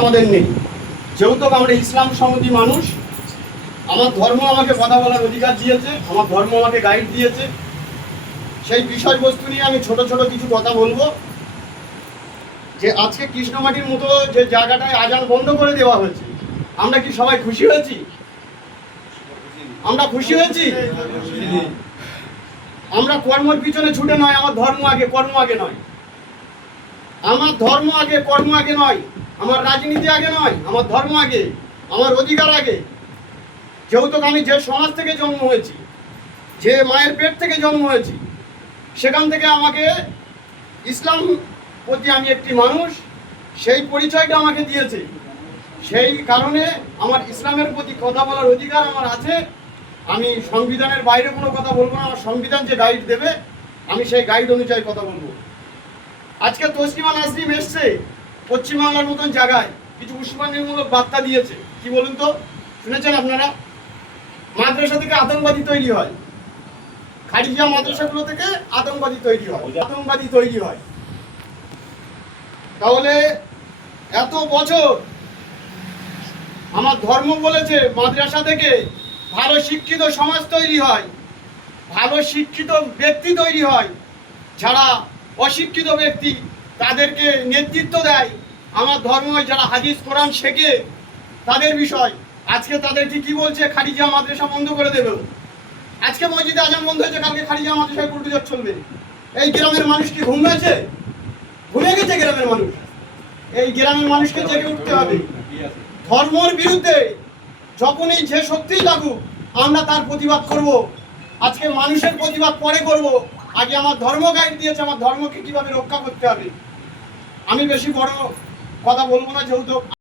আমাদের নেই, যেহেতু আমরা ইসলাম সম্মতি মানুষ। আমার ধর্ম আমাকে কথা বলার অধিকার দিয়েছে, আমার ধর্ম আমাকে গাইড দিয়েছে। সেই বিষয়বস্তু নিয়ে আমি ছোট ছোট কিছু কথা বলবো। যে আজকে কৃষ্ণমাটির মতো যে জায়গাটায় আজান বন্ধ করে দেওয়া হয়েছে, আমরা কি সবাই খুশি হয়েছি? আমরা খুশি হয়েছি? আমরা কর্মের পিছনে ছুটে নয়, আমার ধর্ম আগে কর্ম আগে নয়। আমার ধর্ম আগে কর্ম আগে নয়, আমার রাজনীতি আগে নয়, আমার ধর্ম আগে, আমার অধিকার আগে। যেহেতু আমি যে সমাজ থেকে জন্ম হয়েছি, যে মায়ের পেট থেকে জন্ম হয়েছি, সেখান থেকে আমাকে ইসলাম প্রতি আমি একটি মানুষ, সেই পরিচয়টা আমাকে দিয়েছে। সেই কারণে আমার ইসলামের প্রতি কথা বলার অধিকার আমার আছে। আমি সংবিধানের বাইরে কোনো কথা বলবো না। আমার সংবিধান যে গাইড দেবে, আমি সেই গাইড অনুযায়ী কথা বলবো। আজকে তসলিমা নাসরিন এসছে পশ্চিমবাংলার মতন জায়গায়, কিছু উস্কানিমূলক বার্তা দিয়েছে। কি বলুন তো, শুনেছেন আপনারা? মাদ্রাসা থেকে আতঙ্কবাদী তৈরি হয়, খারিজিয়া মাদ্রাসাগুলো থেকে আতঙ্কবাদী তৈরি হয়। তাহলে এত বছর আমার ধর্ম বলেছে মাদ্রাসা থেকে ভালো শিক্ষিত সমাজ তৈরি হয়, ভালো শিক্ষিত ব্যক্তি তৈরি হয়। যারা অশিক্ষিত ব্যক্তি তাদেরকে নেতৃত্ব দেয় আমার ধর্ম, যারা হাদিস কোরআন শেখে তাদের বিষয়। আজকে তাদেরকে কি বলছে? খারিজিয়া মাদ্রাসা বন্ধ করে দেবে। আজকে মসজিদে আজান বন্ধ হয়েছে, কালকে খারিজিয়া মাদ্রাসায় উল্টো জোর চলবে। এই গ্রামের মানুষ কি ঘুম হয়েছে? ঘুমিয়ে গেছে গ্রামের মানুষ। এই গ্রামের মানুষকে জেগে উঠতে হবে। ধর্মের বিরুদ্ধে যখনই যে শক্তি লাগুক, আমরা তার প্রতিবাদ করব। আজকে মানুষের প্রতিবাদ পরে করব, আগে আমার ধর্ম গাইড দিয়েছে আমার ধর্মকে কিভাবে রক্ষা করতে হবে। আমি বেশি বড় কথা বলবো না, যেহেতু